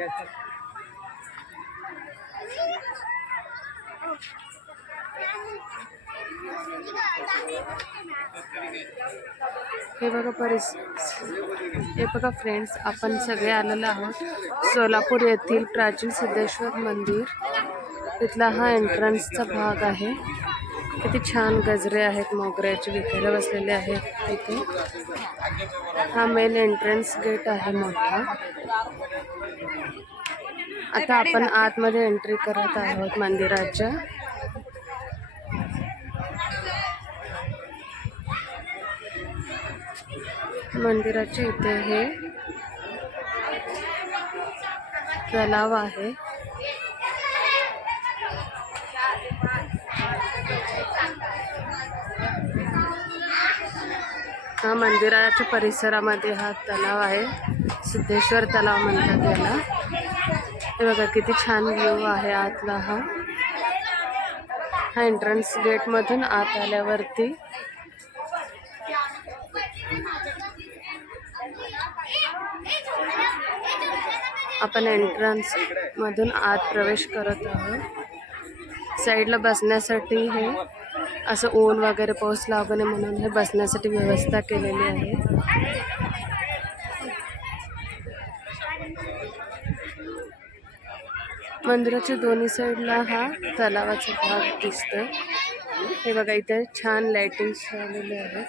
हे बघा फ्रेंड्स, आपण सगळे आलेलो आहोत सोलापूर येथील प्राचीन सिद्धेश्वर मंदिर. तिथला हा एंट्रन्सचा भाग आहे. किती छान गजरे आहेत, मोगऱ्याचे विकायला बसलेले आहेत तिथे. हा मेन एंट्रन्स गेट आहे मोठा. आता आपण आतमध्ये एंट्री करत आहोत मंदिराच्या. मंदिराच्या इथे हे तलाव आहे. हा मंदिराच्या परिसरामध्ये हा तलाव आहे. सिद्धेश्वर तलाव म्हणतात याला. हे बघा किती छान व्ह्यू आहे आतला. हा एंट्रन्स गेट मधून आत आल्यावरती आपण एंट्रन्स मधून आत प्रवेश करत आहोत. साईडला बसण्यासाठी हे असं ऊन वगैरे पाऊस लागू नये म्हणून हे बसण्यासाठी व्यवस्था केलेली आहे. मंदिराच्या दोन्ही साईडला हा तलावाचा भाग दिसतोय. हे बघा इथे छान लाइटिंग लावलेले आहेत.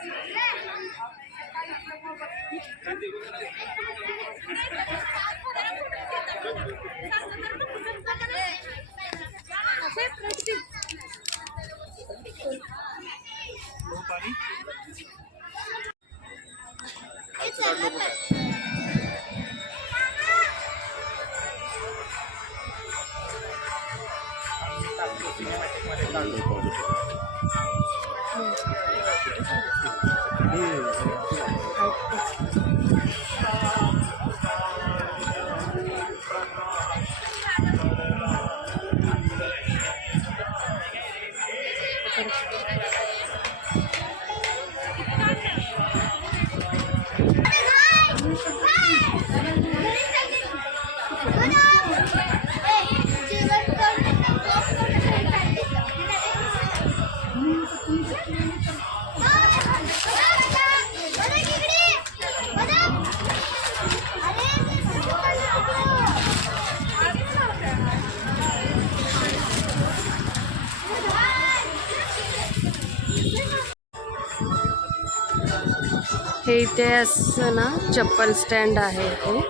हे इथे असं ना चप्पल स्टँड आहे. हे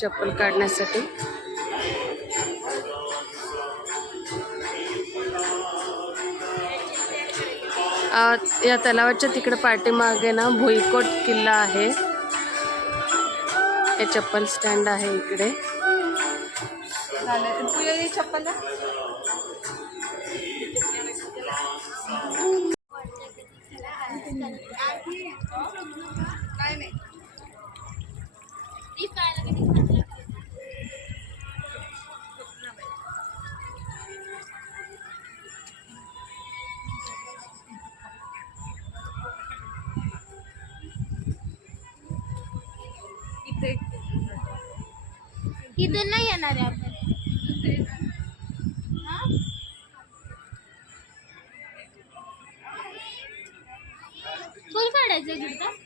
चप्पल काढण्यासाठी. या तलावाच्या तिकडे पाठीमागे ना भुईकोट किल्ला आहे. हे चप्पल स्टँड आहे इकडे. इथून नाही येणार आहे आपण. फुल काढायचं तिथं.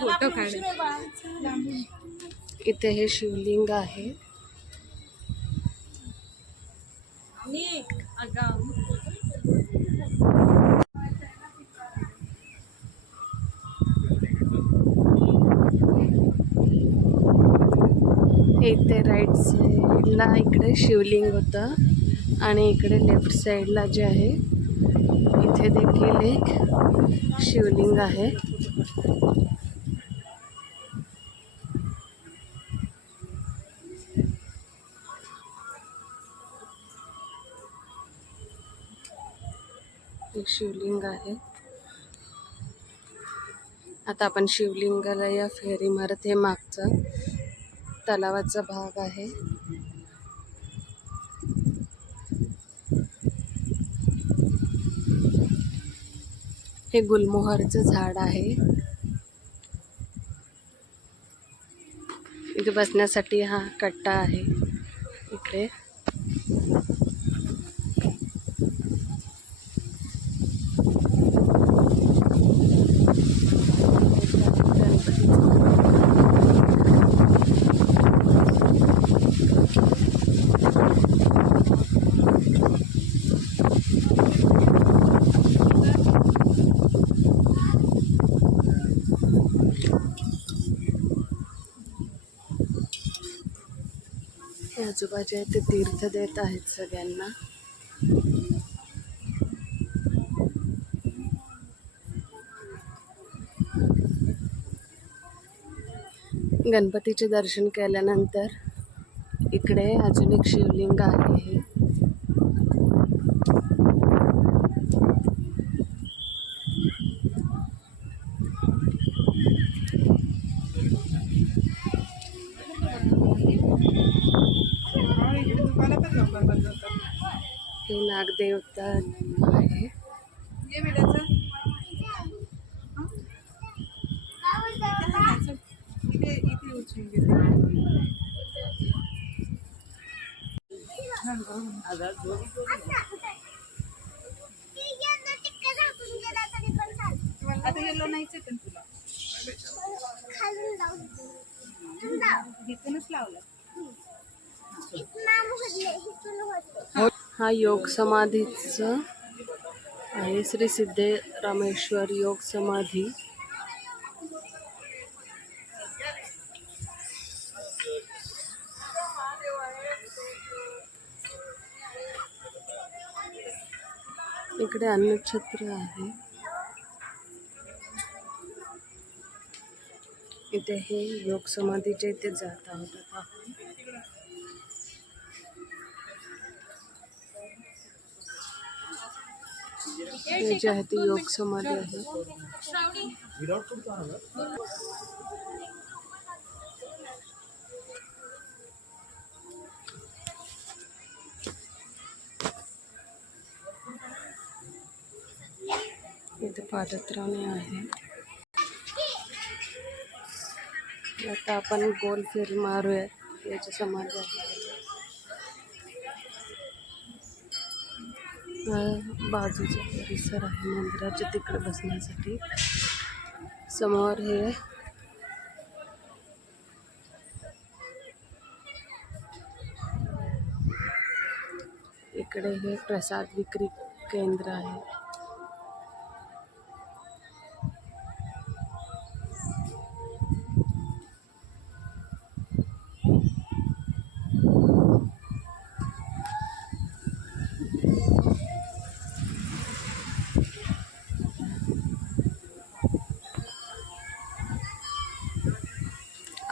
फोटो काढ. इथे हे शिवलिंग आहे. इथे राईट साईडला इकडे शिवलिंग होतं आणि इकडे लेफ्ट साईडला जे आहे इथे देखील एक शिवलिंग आहे. एक शिवलिंग आहे. आता आपण शिवलिंगाला या फेरी मारत. हे मागचा तलावाचा भाग आहे. हे गुलमोहरचं झाड आहे. इथे बसण्यासाठी हा कट्टा आहे. इकडे आजूबाजू आहे ते तीर्थ देत आहेत सगळ्यांना. गणपतीचे दर्शन केल्यानंतर इकडे अजून एक शिवलिंग आहे. हे नागदेवता आहे. आता येलो नाहीच पण तुला इथूनच लावलं. हा योग समाधीचं आहे. श्री सिद्धरामेश्वर योग समाधी. इकडे अन्नछत्र आहे. इथे हे योग समाधीचे इथे जात आहोत आता आपण. हे जे आहे ते योग समाधी आहे. इथे पादत्राणे आहे. आता आपण गोल फेरी मारूया. याची समाधी आहे. बाजूचा परिसर आहे मंदिराच्या तिकडे बसण्यासाठी. समोर हे इकडे हे प्रसाद विक्री केंद्र आहे.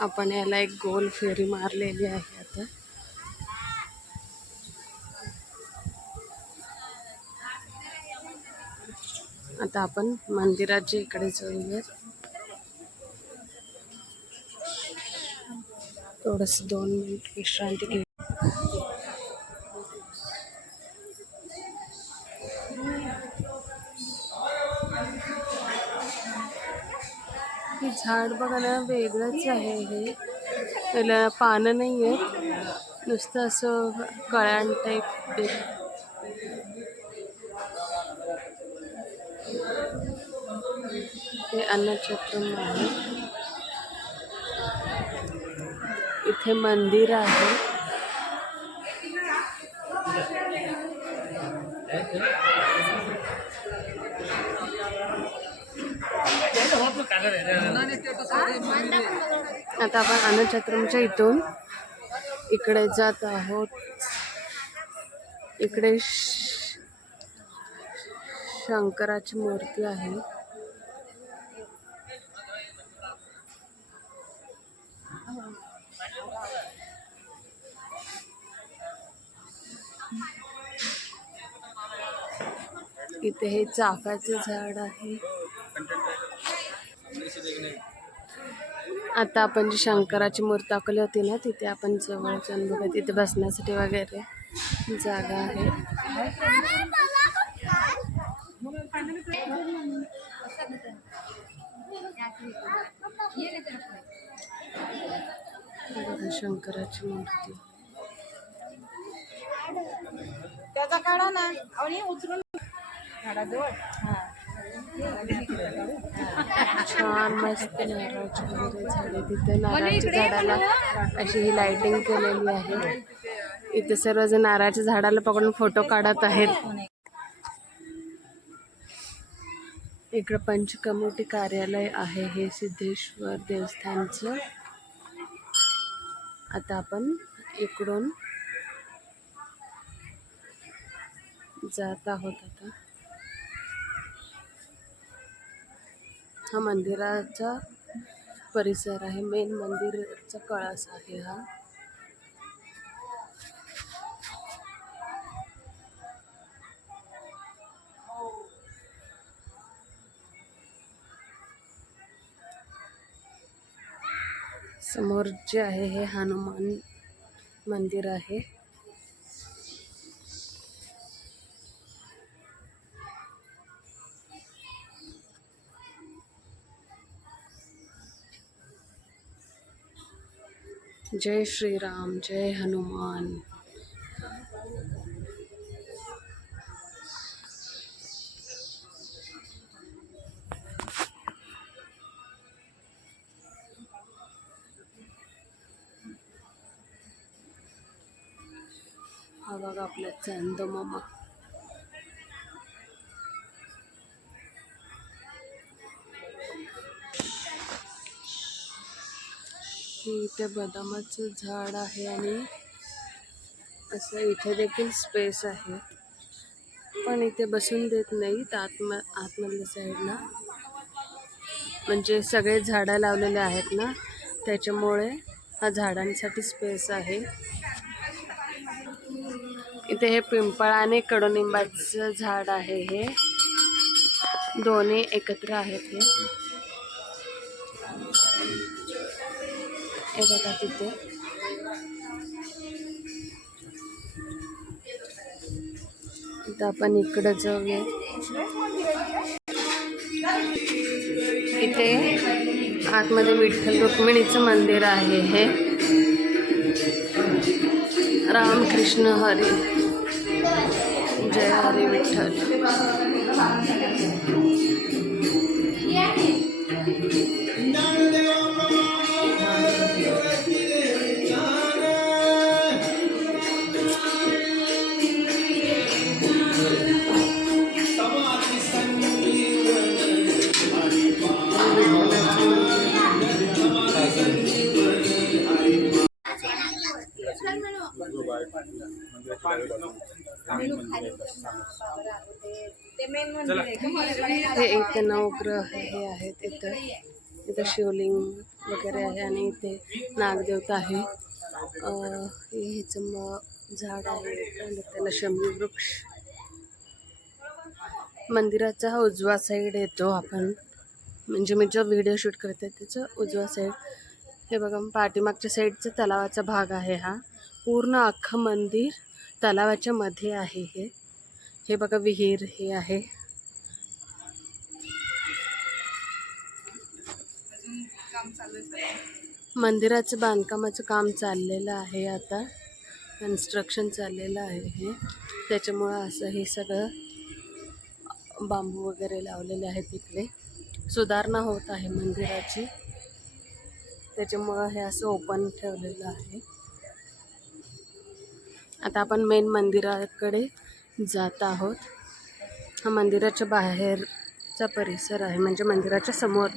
आपण याला एक गोल फेरी मारलेली आहे. आता आपण मंदिराच्या इकडे जाऊयात. थोडस 2 मिनिट विश्रांती घेऊ. हे झाड बघा ना, वेगळंच आहे. हे त्याला पानं नाही आहेत, नुसतं असं कळ्यां टाईप. हे अन्नछत्र आहे. इथे मंदिर आहे. आता आपण अन्नछत्रमच्या इथून इकडे जात आहोत. इकडे शंकराची मूर्ती आहे. इथे हे चाफ्याचे झाड आहे. आता आपण जी शंकराची मूर्ती दाखवली होती ना, तिथे आपण जवळ जाऊन बघा, तिथे बसण्यासाठी वगैरे जागा आहे. बघा शंकराची मूर्ती. त्याचा काढा ना आणि उचलून झाडाजवळ. छान मस्त नारळाची वगैरे झाडे. तिथे नारळाच्या झाडाला अशी ही लाइटिंग केलेली आहे. इथे सर्वजण नारळाच्या झाडाला पकडून फोटो काढत आहेत. इकडं पंचकमिटी कार्यालय आहे हे सिद्धेश्वर देवस्थानचं. आता आपण इकडून जात आहोत. आता हा मंदिराचा परिसर आहे. मेन मंदिरचा कळस आहे हा. समोर जे आहे हे हनुमान मंदिर आहे. जय श्रीराम, जय हनुमान. हा बघा आपला चांदो मामा. इथे बदामाचं झाड आहे आणि असं इथे देखील स्पेस आहे, पण इथे बसून देत नाहीत आतमधल्या साईडला. म्हणजे सगळे झाडं लावलेले आहेत ना, त्याच्यामुळे हा झाडांसाठी स्पेस आहे. इथे हे पिंपळ आणि कडुनिंबाचं झाड आहे. हे दोन्ही एकत्र आहेत. हे बघा तिथे. आता आपण इकडे जाऊया. इथे आतमध्ये विठ्ठल रुक्मिणीचं मंदिर आहे. हे रामकृष्ण हरी, जय हरी विठ्ठल. हे इथे नवग्रह हे आहेत. इथं शिवलिंग वगैरे आहे आणि इथे नागदेवता आहे. ह्याचं झाड आहे, त्याला शमी वृक्ष. मंदिराचा हा उजवा साईड येतो. आपण म्हणजे मी जो व्हिडिओ शूट करते त्याचं उजवा साईड. हे बघा पाठीमागच्या साईडचा तलावाचा भाग आहे. हा पूर्ण अख्खं मंदिर तलावाच्या मध्ये आहे. हे बघा विहीर हे आहे. मंदिराचं बांधकामाचं काम चाललेलं आहे. आता कन्स्ट्रक्शन चाललेलं आहे हे, त्याच्यामुळं असं हे सगळं बांबू वगैरे लावलेले आहेत. इकडे सुधारणा होत आहे मंदिराची, त्याच्यामुळं हे असं ओपन ठेवलेलं आहे. आता आपण मेन मंदिराकडे जात आहोत. हा मंदिराच्या बाहेरचा परिसर आहे, म्हणजे मंदिराच्या समोर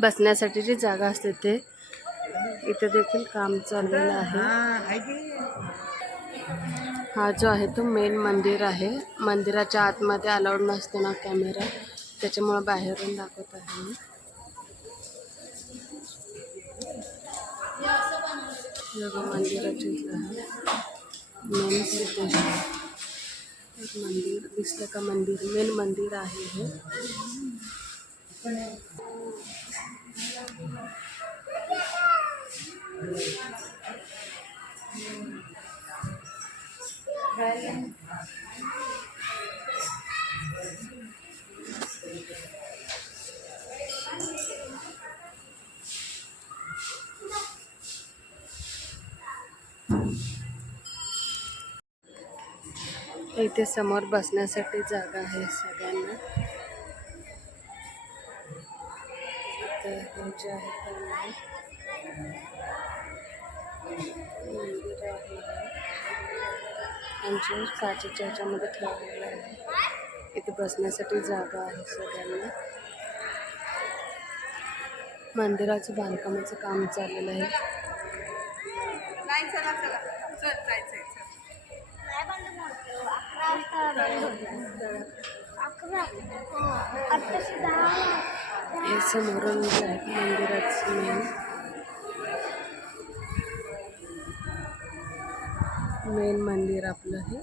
बसण्यासाठी जी जागा असते ते. इथे देखील काम चाललेलं आहे. हा जो आहे तो मेन मंदिर आहे. मंदिराच्या आतमध्ये अलाउड नसतो ना कॅमेरा, त्याच्यामुळं बाहेरून दाखवत आहे मी. मंदिराचे मेन सिद्धेश्वर मंदिर दिसलं का? मंदिर मेन मंदिर आहे हे. इथे समोर बसण्यासाठी जागा आहे सगळ्यांना. तर हे जे आहे ते मंदिर आहे आमच्या काचेच्या ह्याच्यामध्ये ठेवलेलं आहे. इथे बसण्यासाठी जागा आहे सगळ्यांना. मंदिराचं बांधकामाचं काम चाललेलं आहे. हे समोरून जे आहे मंदिराचं मेन मंदिर आपलं हे.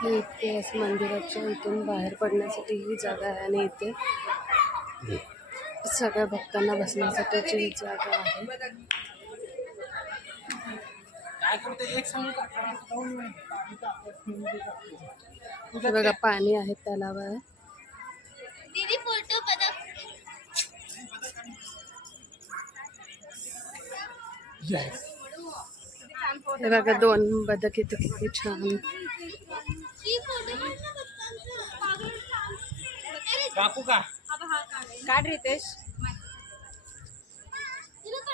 हे इथे असं मंदिराच्या इथून बाहेर पडण्यासाठी ही जागा आहे आणि इथे सगळ्या भक्तांना बसण्यासाठीची ही जागा आहे. बघा पाणी आहे तलावावर. दीदी फोटो बघा. हे बघा 2 बदक इथे किती छान. काकू का काढ रितेश.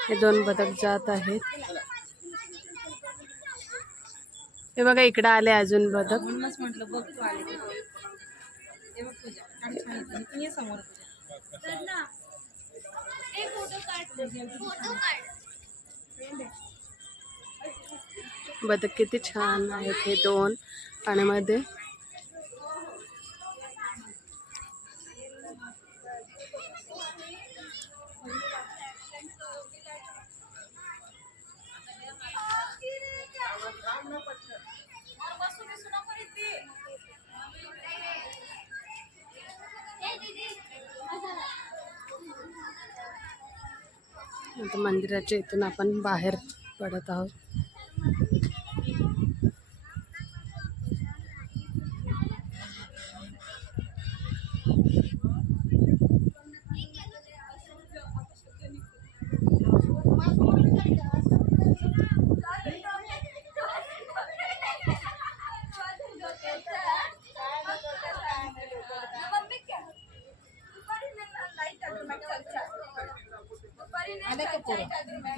हे 2 बदक जात आहेत. हे बघा इकडे आले अजून बदक. म्हणूनच म्हटलं बघ तू आले ते. हे बघ पूजा काढ छान येते. तू ये समोर पूजा. फोटो काढ. बदक किती छान आहेत हे 2 पाण्यामध्ये. आता मंदिराच्या इथून आपण बाहेर पडत आहोत.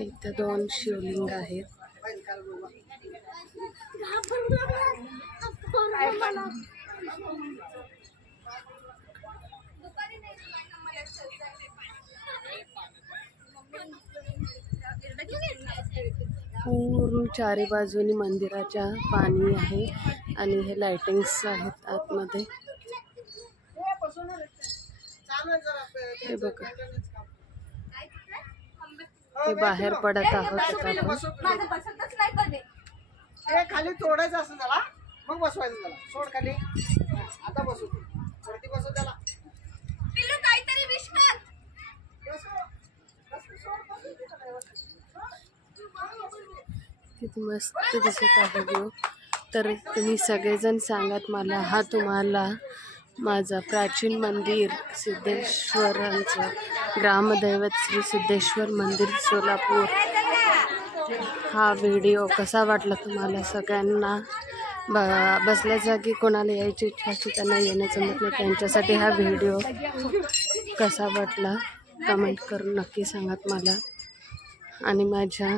इथे 2 शिवलिंग आहेत. पूर्ण चारी बाजूनी मंदिराच्या पाणी आहे आणि हे लाइटिंग्स आहेत आतमध्ये. हे बघा हे बाहेर पडत आहोत आता आपण. खाली तोडायचं असं त्याला मग बसवायचं त्याला. सोड खाली. आता बसू वरती बसव त्याला. पिल्लू काहीतरी विश कर. किती मस्त दिसत आहे व्ह्यू. तर तुम्ही सगळेजण सांगत मला हा तुम्हाला माझा प्राचीन मंदिर सिद्धेश्वरांचं ग्रामदैवत श्री सिद्धेश्वर मंदिर सोलापूर हा व्हिडिओ कसा वाटला तुम्हाला सगळ्यांना. बसल्या जागी कोणाला यायची इच्छा असते त्यांना येण्याचं म्हटलं त्यांच्यासाठी हा व्हिडिओ कसा वाटला कमेंट करून नक्की सांगत मला. आणि माझ्या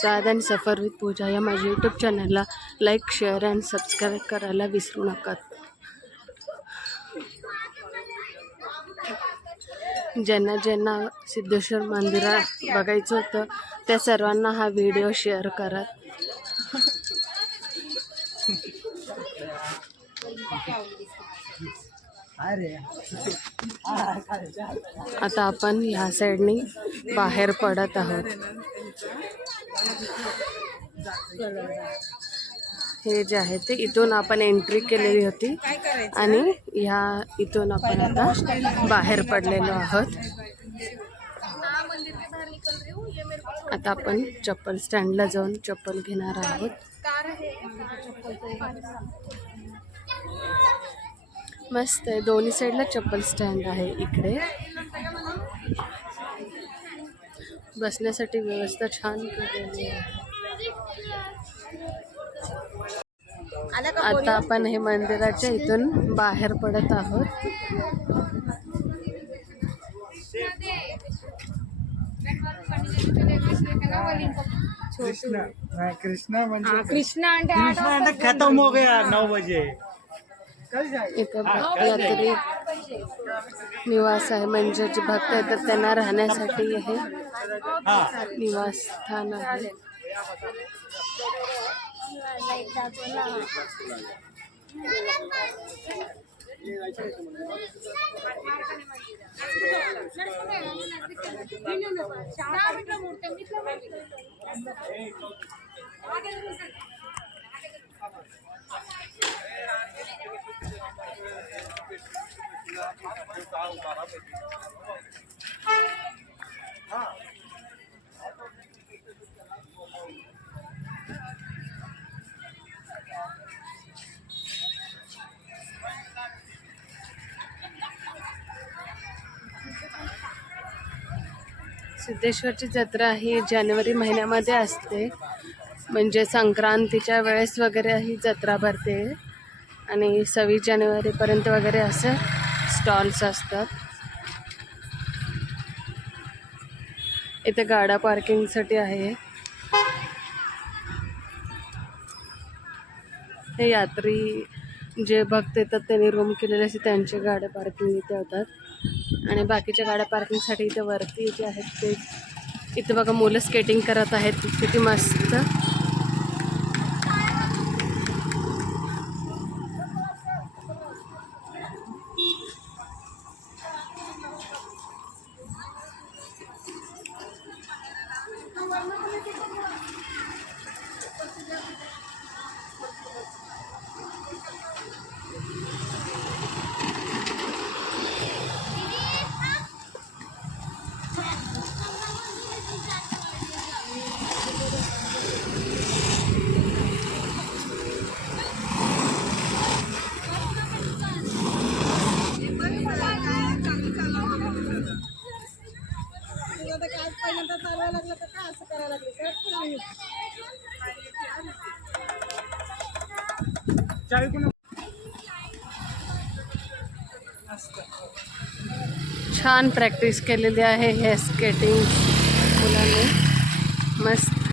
साधन सफर विथ पूजा या माझ्या यूट्यूब चॅनलला लाईक शेअर अँड सबस्क्राईब करायला विसरू नका. ज्यांना ज्यांना सिद्धेश्वर मंदिरात बघायचं होतं त्या सर्वांना हा व्हिडिओ शेअर करा. आता आपण ह्या साईडनी बाहेर पडत आहोत. हे जे आहे ते इथून आपण एंट्री केलेली होती आणि ह्या इथून आपण आता बाहेर पडलेलो आहोत. आता आपण चप्पल स्टँडला जाऊन चप्पल घेणार आहोत. मस्त आहे, दोन्ही साईडला चप्पल स्टँड आहे. इकडे बसण्यासाठी व्यवस्था छान केलेली आहे. आता आपण हे मंदिराच्या इथून बाहेर पडत आहोत. कृष्णा म्हणजे कृष्णा खत्म हो गया 9 बजे. इथं यात्री निवास आहे, म्हणजे जे भक्त येतात त्यांना राहण्यासाठी हे निवास स्थान आहे. सिद्धेश्वरची जत्रा ही जानेवारी महिन्यामध्ये असते, म्हणजे संक्रांतीच्या वेळेस वगैरे ही जत्रा भरते आणि 26 जानेवारीपर्यंत वगैरे असं स्टॉल्स असतात. इथे गाड्या पार्किंगसाठी आहे. हे यात्री जे भक्त येतात त्यांनी रूम केलेले असते, त्यांचे गाड्या पार्किंग इथे होतात आणि बाकीच्या गाड्या पार्किंगसाठी इथे वरती जे आहेत ते इथे बघा मुलं स्केटिंग करत आहेत, किती मस्त. छान प्रॅक्टिस केलेली आहे हे स्केटिंग मुलांनी, मस्त.